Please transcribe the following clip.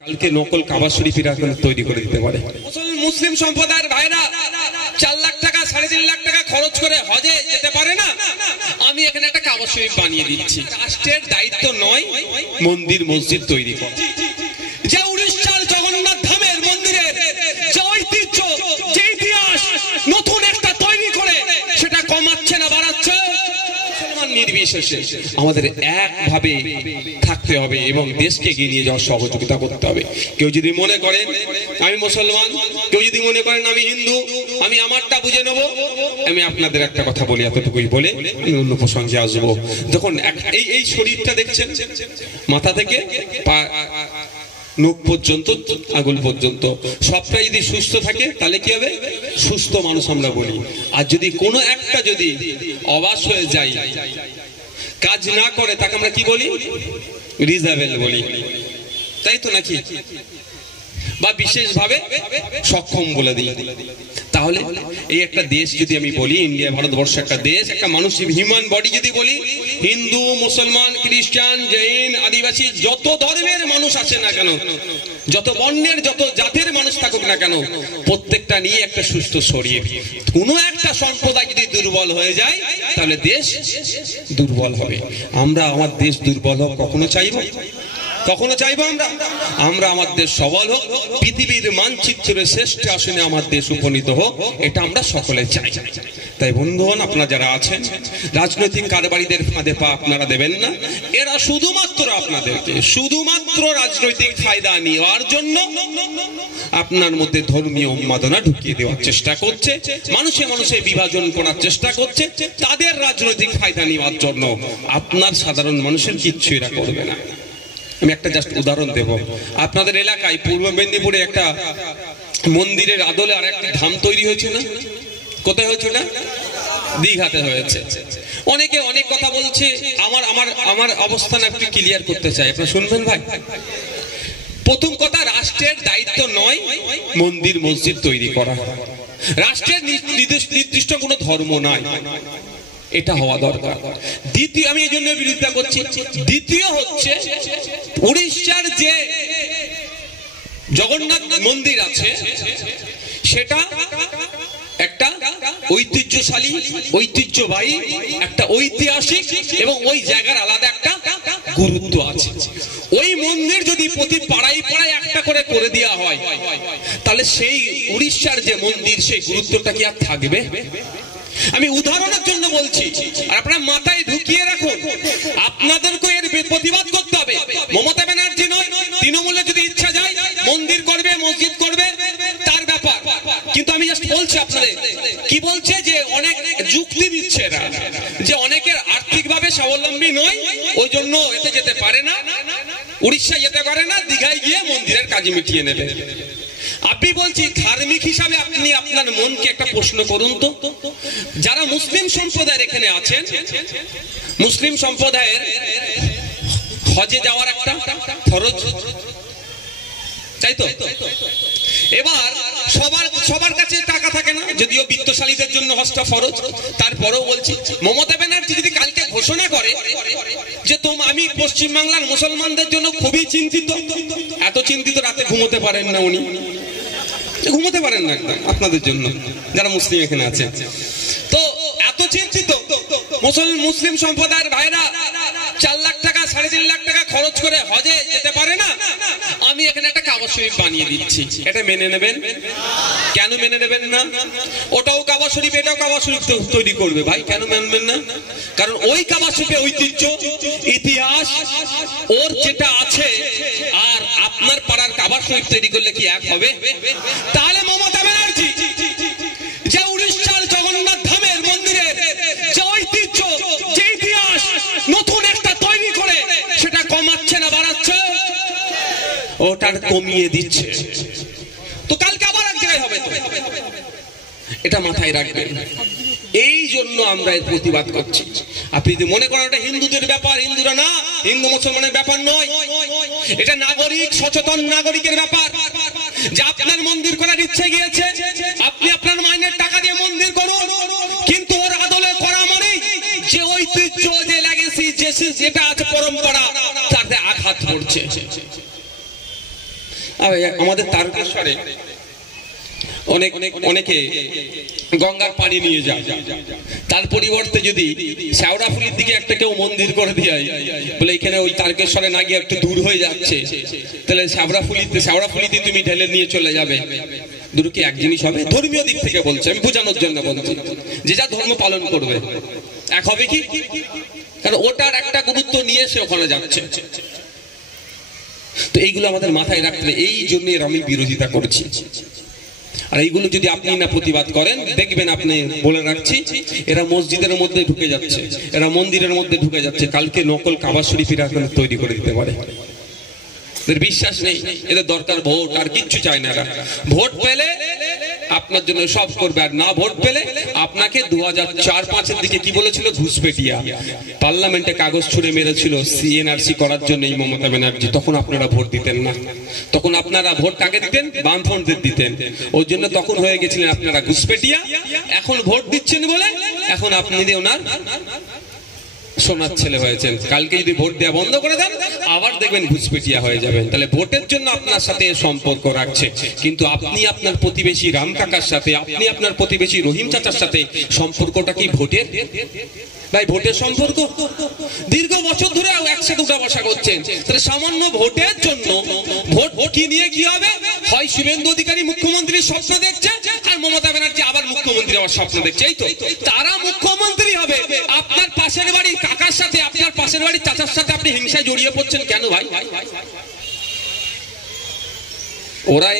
কালকে নকল কাবা শরীফের তৈরি করে দিতে পারে। মুসলিম সম্প্রদায়ের ভাইরা 4 লাখ টাকা 3.5 লাখ টাকা খরচ করে হজে যেতে পারে না, আমি এখানে একটা কাবা শরীফ বানিয়ে দিচ্ছি। রাষ্ট্রের দায়িত্ব নয় মন্দির মসজিদ তৈরি করা। যে উড়িষ্যার জগন্নাথ ধামের মন্দিরের যে ঐতিহ্য, যে ইতিহাস নতুন একটা তৈরি করে সেটা কমাচ্ছে না বাড়াচ্ছে, নির্বিশেষে আমাদের একভাবে থাকতে হবে এবং দেশকে এগিয়ে নিয়ে যাওয়ার সহযোগিতা করতে হবে। কেউ যদি মনে করেন আমি মুসলমান, কেউ যদি মনে করেন আমি হিন্দু, আমি আমারটা বুঝে নেব, আমি আপনাদের একটা কথা বলি, এতটুকুই বলে আমি অন্য প্রসঙ্গে আসবো। যখন এই শরীরটা দেখছেন মাথা থেকে নখ পর্যন্ত, আঙুল পর্যন্ত সবটা যদি সুস্থ থাকে তাহলে কি হবে? সুস্থ মানুষ আমরা বলি। আর যদি কোনো একটা যদি অবাস হয়ে যায়, কাজ না করে, তাকে আমরা কি বলি? রিজার্ভেল বলি, তাই তো নাকি? বা বিশেষভাবে সক্ষম বলে দিই। তাহলে এই একটা দেশ যদি আমি বলি, ইন্ডিয়া ভারতবর্ষ একটা দেশ, একটা মানুষ হিউম্যান বডি যদি বলি, হিন্দু মুসলমান খ্রিস্টান জৈন আদিবাসী যত ধর্মের মানুষ আছে না কেন, যত বর্ণের যত জাতের মানুষ থাকুক না কেন, প্রত্যেকটা নিয়ে একটা সুস্থ শরীর। কোনো একটা সম্প্রদায় যদি দুর্বল হয়ে যায় তাহলে দেশ দুর্বল হবে। আমরা আমার দেশ দুর্বল হোক কখনো চাইব? কখনো চাইবো আমরা আমার দেশ সবল হোক, পৃথিবীর মানচিত্রের শ্রেষ্ঠ আসনে আমার দেশ উপনীত হোক, এটা আমরা সকলে চাই। তাই বন্ধুগণ, আপনারা যারা আছেন, রাজনৈতিক কারবারিদের ফাঁদে পা আপনারা দেবেন না। এরা শুধুমাত্র আপনাদেরকে শুধুমাত্র রাজনৈতিক ফায়দা নেওয়ার জন্য আপনার মধ্যে ধর্মীয় উন্মাদনা ঢুকিয়ে দেওয়ার চেষ্টা করছে, মানুষে মানুষে বিভাজন করার চেষ্টা করছে, তাদের রাজনৈতিক ফায়দা নেওয়ার জন্য। আপনার সাধারণ মানুষের কিচ্ছু এরা করবে না। আমি একটা জাস্ট উদাহরণ দেব। আপনাদের এলাকায় পূর্ব মেদিনীপুরে একটা মন্দিরের আদলে আর একটা ধাম তৈরি হয়েছে না? কোথায় হয়েছে না? দীঘাতে হয়েছে। অনেকে অনেক কথা বলছে, আমার অবস্থান একটু ক্লিয়ার করতে চাই, আপনারা শুনবেন ভাই। প্রথম কথা, রাষ্ট্রের দায়িত্ব নয় মন্দির মসজিদ তৈরি করা। রাষ্ট্রের নির্দিষ্ট কোনো ধর্ম নাই, এটা হওয়া দরকার। দ্বিতীয়, আমি এই জন্য বিরোধিতা করছি। দ্বিতীয় হচ্ছে, উড়িষ্যার যে জগন্নাথ মন্দির আছে সেটা একটা ঐতিহ্যশালী, ঐতিহ্যবাহী, একটা ঐতিহাসিক এবং ওই জায়গার আলাদা একটা গুরুত্ব আছে। ওই মন্দির যদি প্রতি পাড়ায় পাড়ায় একটা করে দেওয়া হয়, তাহলে সেই উড়িষ্যার যে মন্দির, সেই গুরুত্বটা কি আর থাকবে? আমি উদাহরণের জন্য বলছি, আর আপনারা মাথায় ঢুকিয়ে রাখুন, আপনাদেরকে এর প্রতিবাদ করতে হবে। মমতা ব্যানার্জি নয়, তৃণমূলে যদি ইচ্ছা যায় মন্দির করবে, মসজিদ করবে, তার ব্যাপার। কিন্তু আমি জাস্ট বলছি আপনাদের, কি বলছে যে অনেক যুক্তি দিচ্ছে এরা, যে অনেকের আর্থিকভাবে স্বাবলম্বী নয়, ওই জন্য এতে যেতে পারে না, উড়িষ্যায় যেতে পারে না, দীঘায় গিয়ে মন্দিরের কাজ মিটিয়ে নেবে। আপনি বলছি, ধার্মিক হিসাবে আপনি আপনার মনকে একটা প্রশ্ন করুন তো, যারা মুসলিম সম্প্রদায়ের এখানে আছেন, মুসলিম সম্প্রদায়ের হজে যাওয়ার একটা ফরজ, তাই তো? এবার সবার কাছে টাকা থাকে না, যদিও বিত্তশালীদের জন্য হজটা ফরজ। তারপরেও বলছি, মমতা ব্যানার্জি যদি কালকে ঘোষণা করে যে আমি পশ্চিমবাংলার মুসলমানদের জন্য খুবই চিন্তিত, এত চিন্তিত রাতে ঘুমোতে পারেন না, উনি ঘুমোতে পারেন না একদম আপনাদের জন্য যারা মুসলিম এখানে আছে, তো এত চিন্তিত মুসলিম সম্প্রদায়ের ভাইরা 4 লাখ টাকা 3.5 লাখ টাকা খরচ করে হজে যেতে পারে না, আমি এখানে একটা কাবা শরীফ বানিয়ে দিচ্ছি, এটা মেনে নেবেন? কেন মেনে নেবেন না? ওটাও কাবা শরীফ, এটাও কাবা শরীফ তৈরি করবে, ভাই কেন মানবেন না? কারণ ওই কাবা শরীফে ঐতিহ্য, ইতিহাস ওর যেটা আছে, আর আপনার পাড়ার কাবা শরীফ তৈরি করলে কি এক হবে? তাহলে মমতা ব্যানার্জি যে উড়িষ্যার জগন্নাথ ধামের মন্দিরের যে ঐতিহ্য, যে ইতিহাস নতুন একটা তৈরি করে সেটা কমাচ্ছে না বাড়াচ্ছে? ওটার কমিয়ে দিচ্ছে। তো কালকে আবার এক জায়গায় হবে, এটা মাথায় রাখবেন। এই জন্য আমরা এর প্রতিবাদ করছি। আপনি যদি মনে করেন এটা হিন্দুদের ব্যাপার, হিন্দুরা না, হিন্দু মুসলমানের ব্যাপার নয়, এটা নাগরিক, সচেতন নাগরিকের ব্যাপার। যে আপনার মন্দির করার ইচ্ছে গিয়েছে, আপনি আপনার মাইনের টাকা দিয়ে মন্দির করুন, কিন্তু ওর আদলে করা মানে যে ঐতিহ্য, যে লেগেসি, যেটা আছে পরম্পরা, তাতে আঘাত পড়ছে। আমাদের তারকেশ্বরে অনেকে গঙ্গার পানি নিয়ে যায়, তার পরিবর্তে যদি শেওড়াফুলির দিকে একটা কেউ মন্দির করে দিয়ে বলে এখানে ওই তারকেশ্বরে না গিয়ে একটু দূর হয়ে যাচ্ছে, তাহলে শেওড়াফুলিতে তুমি ঢেলে নিয়ে চলে যাবে, দুটো কি এক জিনিস হবে? ধর্মীয় দিক থেকে বলছে, আমি বোঝানোর জন্য বলছি, যে যা ধর্ম পালন করবে এক হবে কি? কারণ ওটার একটা গুরুত্ব নিয়ে সে ওখানে যাচ্ছে। তো এইগুলো আমাদের মাথায় রাখতে, এই জন্য আমি বিরোধিতা করছি। আর এইগুলো যদি আপনি না প্রতিবাদ করেন, দেখবেন, আপনি বলে রাখছি, এরা মসজিদের মধ্যে ঢুকে যাচ্ছে, এরা মন্দিরের মধ্যে ঢুকে যাচ্ছে, কালকে নকল কাবা শরীফের তৈরি করে দিতে পারে। এদের বিশ্বাস নেই, এদের দরকার ভোট, আর কিচ্ছু চায় না এরা। ভোট পেলে আপনার জন্য সব করবে, আর না ভোট পেলে আপনাকে 2004-05 দিকে কি বলেছিল? ঘুষপেটিয়া। পার্লামেন্টে কাগজ ছুড়ে মেরেছিল সিএনআরসি করার জন্য এই মমতা ব্যানার্জি। তখন আপনারা ভোট দিতেন না, তখন আপনারা ভোট কাকে দিতেন? বামফ্রন্টদের দিতেন। ওই জন্য তখন হয়ে গেছিলেন আপনারা ঘুষপেটিয়া। এখন ভোট দিচ্ছেন বলে এখন আপনি ওনার সোনার ছেলে হয়েছেন। কালকে যদি ভোট দেওয়া বন্ধ করে দেন, আবার দেখবেন ঘুষপেটিয়া হয়ে যাবেন। তাহলে ভোটের জন্য আপনার সাথে সম্পর্ক রাখছে, কিন্তু আপনি আপনার প্রতিবেশী রাম কাকার সাথে, আপনি আপনার প্রতিবেশী রহিম চাচার সাথে সম্পর্কটা কি ভোটের? ভাই, ভোটের সম্পর্ক দীর্ঘ বছর ধরে একসাথে উঠা বসা করছেন, তাহলে সামান্য ভোটের জন্য ভোট কি নিয়ে কি হবে? হয় শুভেন্দু অধিকারী মুখ্যমন্ত্রীর স্বপ্ন দেখছে, আর মমতা ব্যানার্জি আবার মুখ্যমন্ত্রী হওয়ার স্বপ্ন দেখছে। এই তো তারা মুখ্যমন্ত্রী হবে, আপনার পাশের বাড়ির কাকার সাথে, আপনার পাশের বাড়ির চাচার সাথে আপনি হিংসায় জড়িয়ে পড়ছেন কেন ভাই? ওরা